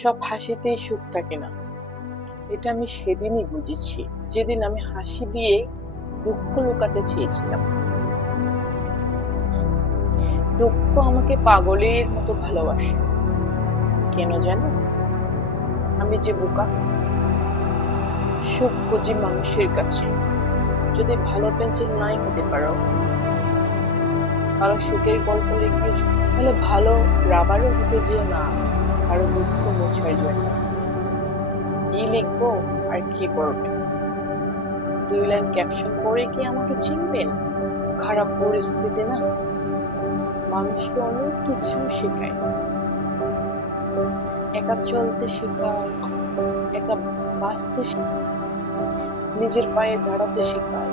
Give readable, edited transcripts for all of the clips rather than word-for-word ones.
সব হাসিতেই সুখ থাকে না, এটা আমি সেদিনই বুঝেছি যেদিন আমি হাসি দিয়ে দুঃখ লুকাতে চেয়েছিলাম। দুঃখ আমাকে পাগলের মতো ভালোবাসে। কেন জানো? আমি যে বোকা। সুখ খুঁজি মানুষের কাছে। যদি ভালো পেন্সিল নাই হতে পারো, কারো সুখের গল্প লিখিয়েছ, তাহলে ভালো রাবারও হতে যেও না কারো দুঃখ মোছার জন্য। কি লিখবো আর কি করবে? 2 লাইন ক্যাপশন পড়ে কি আমাকে চিনবেন? খারাপ পরিস্থিতি না মানুষকে অনেক কিছু শেখায়। একা চলতে শেখায়, একা বাঁচতে শেখায়, নিজের পায়ে দাঁড়াতে শেখায়,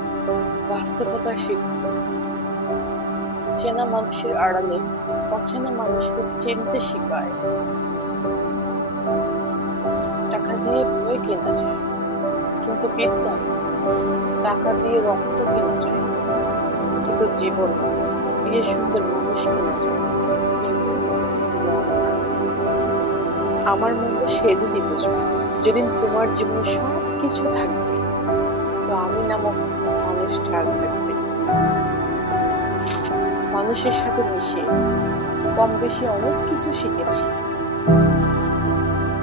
বাস্তবতা শেখায়। চেনা মানুষের আড়ালে অচেনা মানুষকে চিনতে শেখায়। টাকা দিয়ে বই কেনা যায়, কিন্তু বিদ্যা টাকা দিয়ে রক্ত কেনা যায়, কিন্তু জীবন দিয়ে সুন্দর মানুষ কেনা যায়। আমার মনে সেদিনই বুঝবে যেদিন তোমার জীবনে সব কিছু থাকবে, তো আমি নামক মানুষটা আর থাকবে। মানুষের সাথে মিশে কম বেশি অনেক কিছু শিখেছি,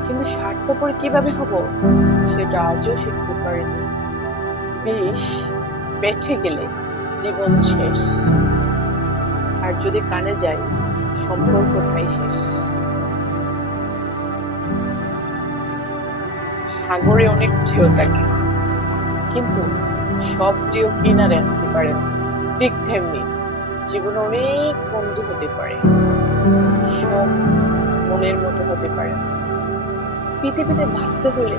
কিন্তু স্বার্থপর কিভাবে হব সেটা আজও শিখতে পারিনি। বিষ পেটে গেলে জীবন শেষ, আর যদি কানে যায় সম্পর্কটাই শেষ। সাগরে অনেক ঢেউ থাকে, কিন্তু সব ঢেউ কিনারে আসতে পারে না। ঠিক তেমনি জীবনে অনেক বন্ধু হতে পারে, সব মনের মতো হতে পারে না। পৃথিবীতে বাঁচতে হলে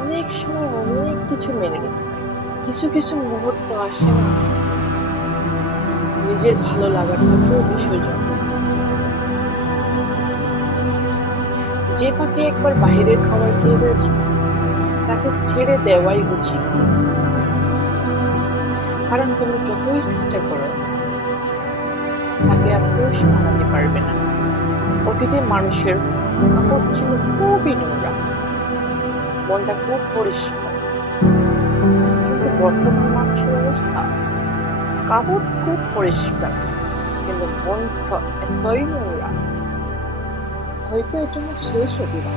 অনেক সময় অনেক কিছু মেনে নিতে হয়। কিছু কিছু মুহূর্ত আসে না, নিজের ভালো লাগাটাকেও বিসর্জন। যে পাখি একবার বাইরের খাবার খেয়ে গেছে, তাকে ছেড়ে দেওয়াই উচিত। কারণ তুমি যতই চেষ্টা করো, তাকে আর পোষ মানাতে পারবে না। অতীতে মানুষের কাপড় ছিল খুবই নোংরা, মনটা খুব পরিষ্কার, কিন্তু বর্তমান মানুষের অবস্থা কাপড় খুব পরিষ্কার, কিন্তু মনটা এতই নোংরা। হয়তো এটা আমার শেষ অভিমান,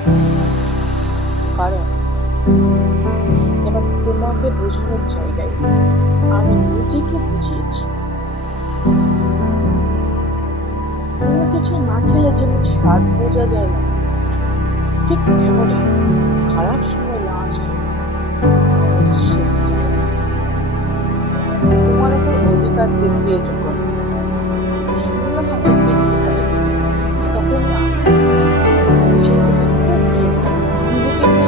কারণ এবার তোমাকে বোঝানোর জায়গায় আমি নিজেকে বুঝিয়েছি। কোনো কিছু না খেলে যেমন স্বাদ বোঝা যায় না, ঠিক তেমনি খারাপ সময় না আসলে শিখে যায়। তোমার উপর অধিকার দেখিয়ে যখন শূন্য হাতে ফিরতে পারে, তখন না নিজের প্রতি খুব ঘৃণা, নিজেকে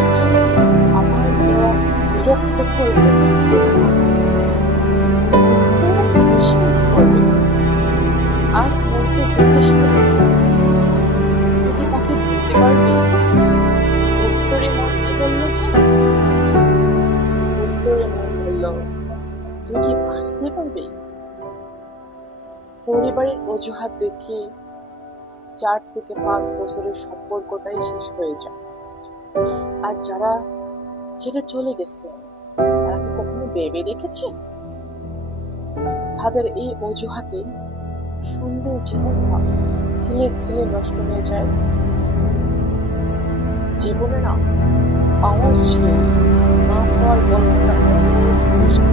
আমার দেওয়া বিরক্তকর মেসেজ করবে, খুব বেশি মিস করবে। আজ মনকে জিজ্ঞেস করে দুটি পাখি বুঝতে পারবে? উত্তরে মন কি বললো জানো? উত্তরে মন বলল, তুই কি বাঁচতে পারবে? পরিবারের অজুহাত দেখিয়ে 4 থেকে 5 বছরের সম্পর্কটাই শেষ হয়ে যায়। আর যারা ছেড়ে চলে গেছে, তারা কি কখনো ভেবে দেখেছে তাদের এই অজুহাতে সুন্দর জীবনটা ধীরে ধীরে নষ্ট হয়ে যায়? জীবনে না পাওয়ার চেয়ে না পাওয়ার গল্পটা অনেক বেশি।